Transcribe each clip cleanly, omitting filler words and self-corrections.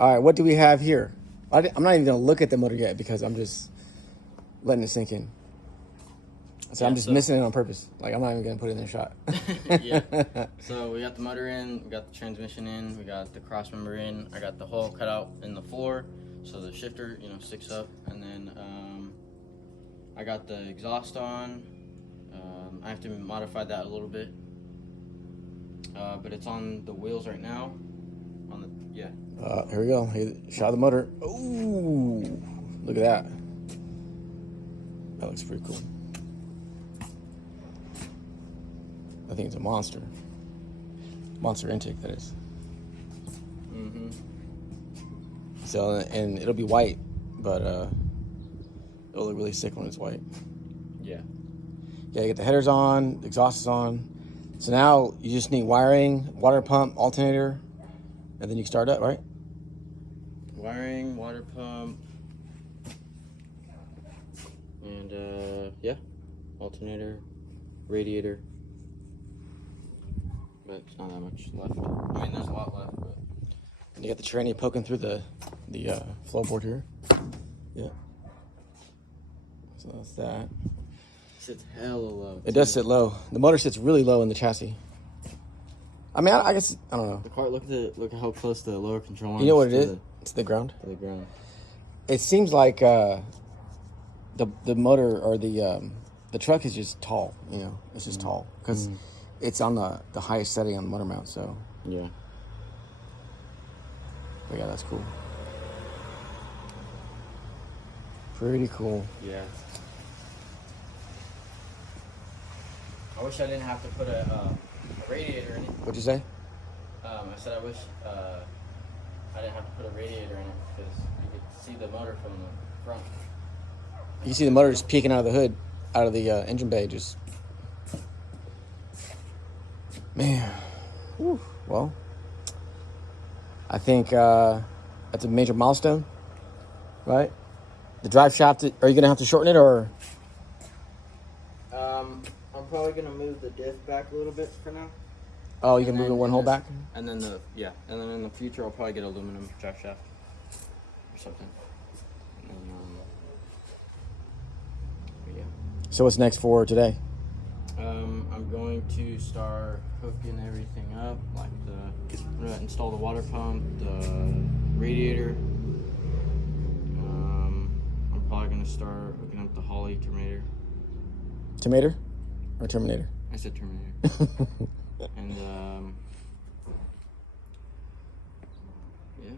All right, what do we have here? I'm not even gonna look at the motor yet because I'm just letting it sink in. So I'm just missing it on purpose. Like I'm not even gonna put it in the shot. Yeah. So we got the motor in, we got the transmission in, we got the cross member in. I got the hole cut out in the floor, so the shifter, sticks up, and then I got the exhaust on. I have to modify that a little bit, but it's on the wheels right now. Here we go. Shot of the motor. Ooh, look at that. That looks pretty cool. I think it's a monster. Monster intake, that is. Mm-hmm. So, and it'll be white, but it'll look really sick when it's white. Yeah. Yeah, you get the headers on, the exhaust is on. So now you just need wiring, water pump, alternator, and then you can start up, right? Wiring, water pump, and yeah, alternator, radiator. But it's not that much left. I mean, there's a lot left, but. And you got the tranny poking through the floorboard here. Yeah. So that's that. Sits hella low. It does sit low. The motor sits really low in the chassis. I mean, I guess I don't know. The car. Look at how close the lower control arm. You know what it is? It's the ground. To the ground. It seems like the motor or the truck is just tall. You know, it's just tall because it's on the highest setting on the motor mount. So yeah. But yeah, that's cool. Pretty cool. Yeah. I wish I didn't have to put a radiator in it. What'd you say? I said I wish I didn't have to put a radiator in it because you could see the motor from the front. You can see the motor just peeking out of the hood, out of the engine bay. Just man. Whew. Well, I think that's a major milestone, right? The drive shaft. Are you gonna have to shorten it or? I'm probably gonna move the diff back a little bit for now. Oh, you can move the one hole back? And then and then in the future I'll probably get aluminum drive shaft or something. And then, yeah. So what's next for today? I'm going to start hooking everything up, like I'm gonna install the water pump, the radiator. I'm probably gonna start hooking up the Holly Terminator. Tomato or Terminator? I said Terminator. And yeah.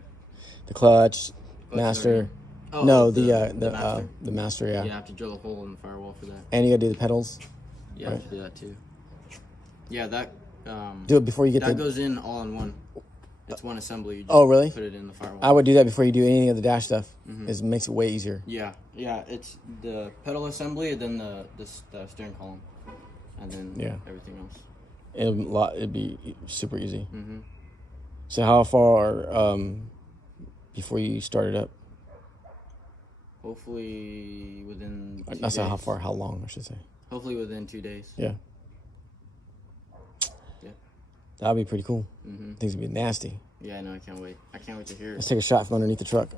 The clutch, master. Oh, no, the master. The master. Yeah. Yeah, I have to drill a hole in the firewall for that. And you gotta do the pedals. Yeah, I have to do that too. Yeah, that. Do it before you get that goes in all in one. It's one assembly. You just really? Put it in the firewall. I would do that before you do any of the dash stuff. It makes it way easier. Yeah. It's the pedal assembly, and then the steering column, and then everything else. It'd be super easy. So how far before you start it up? Hopefully within 2 days. That's not how far. How long, I should say. Hopefully within 2 days. Yeah. Yeah. That'd be pretty cool. Things would be nasty. Yeah, I know. I can't wait. I can't wait to hear it. Let's take a shot from underneath the truck.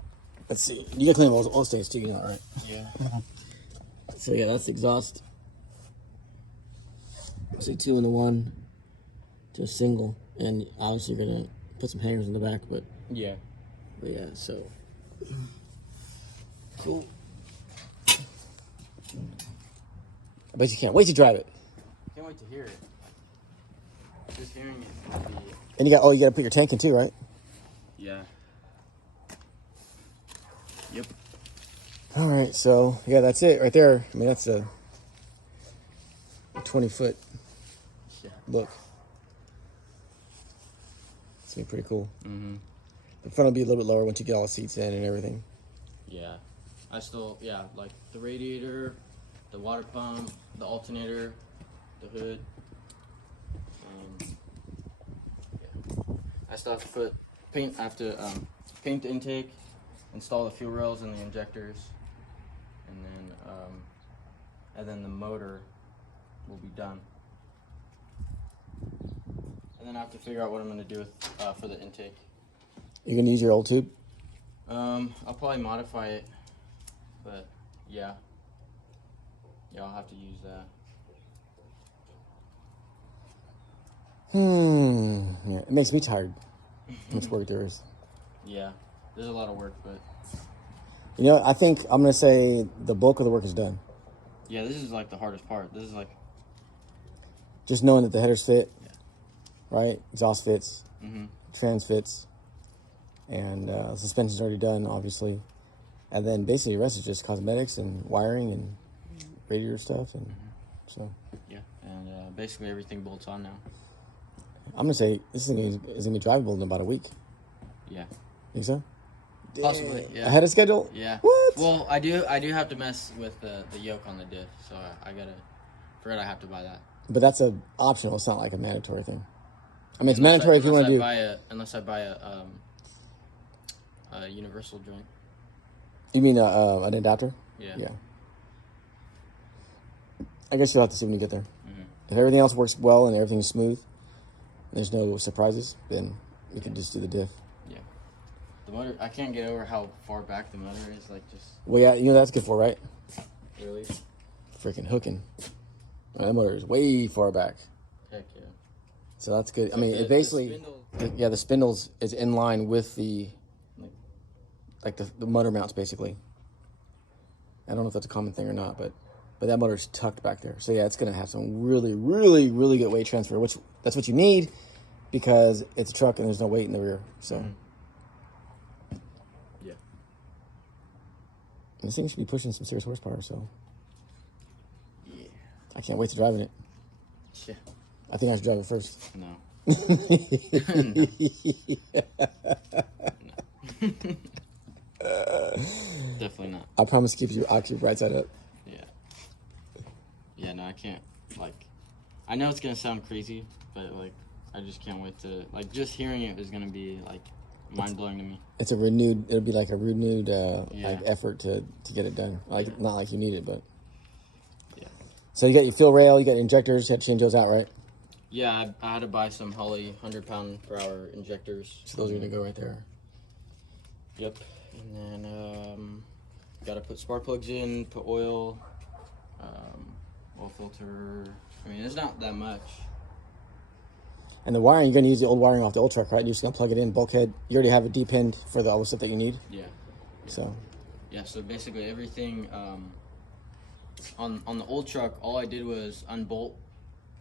Let's see. You gotta clean all stains too, you know, right? Yeah. So yeah, that's the exhaust. See, 2 in the 1 to a single, and obviously you're gonna put some hangers in the back, but yeah, so cool. I bet you can't wait to drive it. Can't wait to hear it. Just hearing it. And you gotta put your tank in too, right? Yeah. Yep. All right, so yeah, that's it right there. I mean, that's a 20-foot look. It's gonna be pretty cool. The front will be a little bit lower once you get all the seats in and everything. Yeah. Like the radiator, the water pump, the alternator, the hood. I still have to put paint. I have to paint the intake, install the fuel rails and the injectors, and then the motor will be done. And then I have to figure out what I'm going to do with for the intake. You're gonna use your old tube? I'll probably modify it, but yeah, I'll have to use that. Yeah, it makes me tired. How much work there is. Yeah, there's a lot of work, but You know, I think I'm gonna say the bulk of the work is done. yeah, this is like the hardest part. This is like, Just knowing that the headers fit, yeah. right? Exhaust fits, Mm-hmm. trans fits, and suspension's already done, obviously. And then basically the rest is just cosmetics and wiring and radiator stuff, and so Yeah, and basically everything bolts on now. I'm gonna say this thing is gonna be drivable in about a week. Yeah, Think so? possibly. Yeah, Ahead of schedule? yeah. What? Well, I do have to mess with the yoke on the diff, so I gotta. Forget I have to buy that. But that's a optional. It's not like a mandatory thing. I mean, it's mandatory if you want to do. Unless I buy a universal joint. You mean an adapter? Yeah. Yeah. I guess you'll have to see when you get there. Mm-hmm. If everything else works well and everything's smooth, there's no surprises, then we can just do the diff. Yeah. The motor, I can't get over how far back the motor is. Like just. Well, yeah, you know what that's good for, right? Really. Freaking hooking. That motor is way far back. Heck yeah. So that's good. I mean, it basically, the spindles is in line with the, like the motor mounts basically. I don't know if that's a common thing or not, but that motor's tucked back there. So yeah, it's gonna have some really, really, really good weight transfer, which that's what you need because it's a truck and there's no weight in the rear. So yeah, this thing should be pushing some serious horsepower. So yeah, I can't wait to drive in it. Yeah. I think I should drive it first. No. Definitely not. I promise to I'll keep right side up. Yeah. Yeah, no, I can't. Like, I know it's gonna sound crazy, but like, I just can't wait to like. Just hearing it is gonna be like mind blowing to me. It's it'll be like a renewed like effort to get it done. Like not like you need it, but yeah. So you got your fuel rail, you got injectors, you had to change those out, right? Yeah, I had to buy some Holley 100-pound-per-hour injectors. So those are gonna go right there. Yep. And then gotta put spark plugs in, put oil, oil filter. I mean, it's not that much. And the wiring, you're gonna use the old wiring off the old truck, right? You're just gonna plug it in, bulkhead. You already have a D-pin for all the stuff that you need. Yeah. So. Yeah. So basically everything on the old truck, all I did was unbolt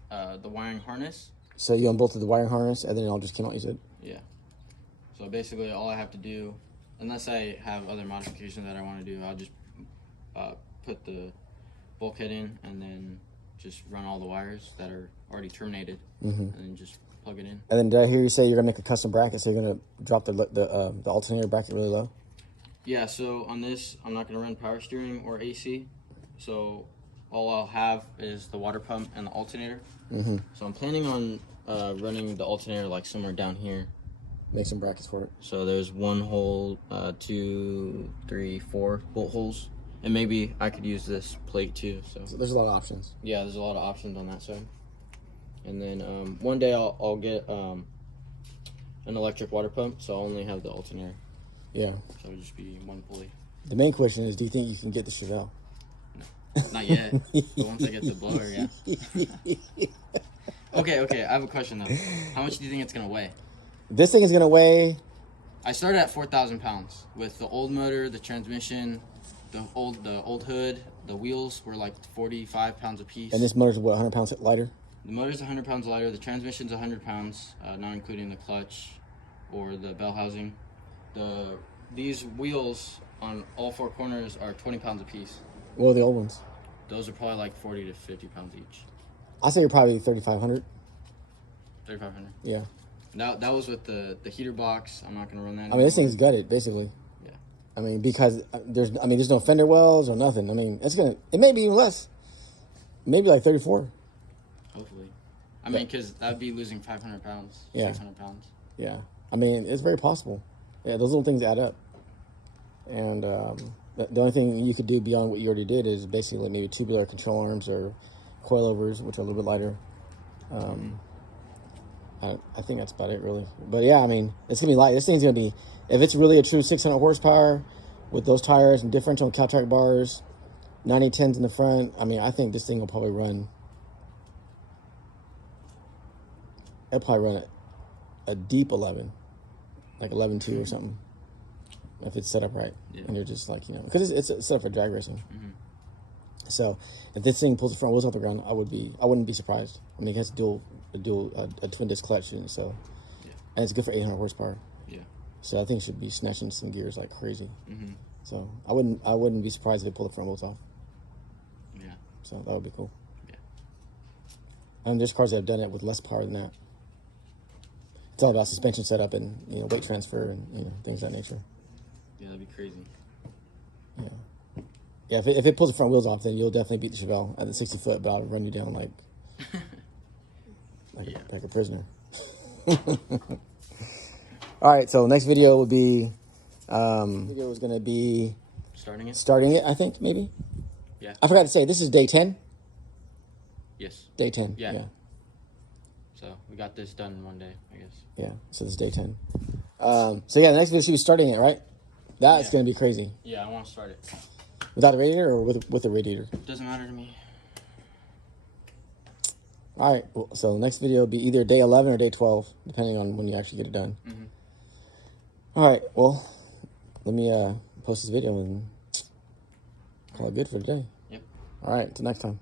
the wiring harness. So you unbolted the wiring harness, and then it all just came out. You said. Yeah. So basically, all I have to do, unless I have other modifications that I want to do, I'll just put the bulkhead in and then just run all the wires that are already terminated, and then just plug it in. And then did I hear you say you're gonna make a custom bracket? So you're gonna drop the alternator bracket really low? Yeah. So on this, I'm not gonna run power steering or AC. So all I'll have is the water pump and the alternator. So I'm planning on running the alternator like somewhere down here. Make some brackets for it. So there's 1 hole, 2, 3, 4 bolt holes, and maybe I could use this plate too. So there's a lot of options. Yeah, there's a lot of options on that side. And then one day I'll get an electric water pump, so I'll only have the alternator. Yeah. So it'll just be one pulley. The main question is, do you think you can get the Chevelle? No, not yet. But once I get the blower, yeah. Okay. I have a question though. How much do you think it's gonna weigh? This thing is gonna weigh. I started at 4,000 pounds with the old motor, the transmission, the old hood. The wheels were like 45 pounds a piece. And this motor's what, 100 pounds lighter? The motor's 100 pounds lighter. The transmission's 100 pounds, not including the clutch or the bell housing. These wheels on all 4 corners are 20 pounds a piece. What are the old ones? Those are probably like 40 to 50 pounds each. I'll say you're probably 3,500. 3,500. Yeah. That was with the heater box. I'm not gonna run that anymore. I mean, this thing's gutted basically. Yeah. I mean, because there's no fender wells or nothing. I mean, it may be even less. Maybe like 34. Hopefully. I mean, because I'd be losing 500 pounds, yeah. 600 pounds. Yeah. I mean, it's very possible. Yeah, those little things add up. And the only thing you could do beyond what you already did is basically maybe tubular control arms or coilovers, which are a little bit lighter. I think that's about it, really. But yeah, I mean, it's gonna be light. This thing's gonna be, if it's really a true 600 horsepower with those tires and differential and Caltrack bars, 9010s in the front. I mean, I think this thing will probably run. It'll probably run a deep 11, like 11.2 or something, if it's set up right. Yeah. And you're just like, because it's set up for drag racing. Mm-hmm. So if this thing pulls the front wheels off the ground, I wouldn't be surprised. I mean, it has a twin disc clutch, and so, yeah. And it's good for 800 horsepower. Yeah. So I think it should be snatching some gears like crazy. Mm-hmm. So I wouldn't be surprised if they pull the front wheels off. Yeah. So that would be cool. Yeah. And there's cars that have done it with less power than that. It's all about suspension setup and weight transfer and things of that nature. Yeah, that'd be crazy. Yeah. Yeah, if it pulls the front wheels off, then you'll definitely beat the Chevelle at the 60 foot, but I'll run you down like a prisoner. All right, so next video will be video is going to be starting it, I think, maybe. Yeah. I forgot to say, this is day 10. Yes. Day 10. Yeah. Yeah. So we got this done in one day, I guess. Yeah. So this is day 10. So yeah, the next video should be starting it, right? That's going to be crazy. Yeah, I want to start it. Without a radiator or with a radiator? Doesn't matter to me. All right. Well, so the next video will be either day 11 or day 12, depending on when you actually get it done. Mm-hmm. All right. Well, let me post this video and call it good for today. Yep. All right. Until next time.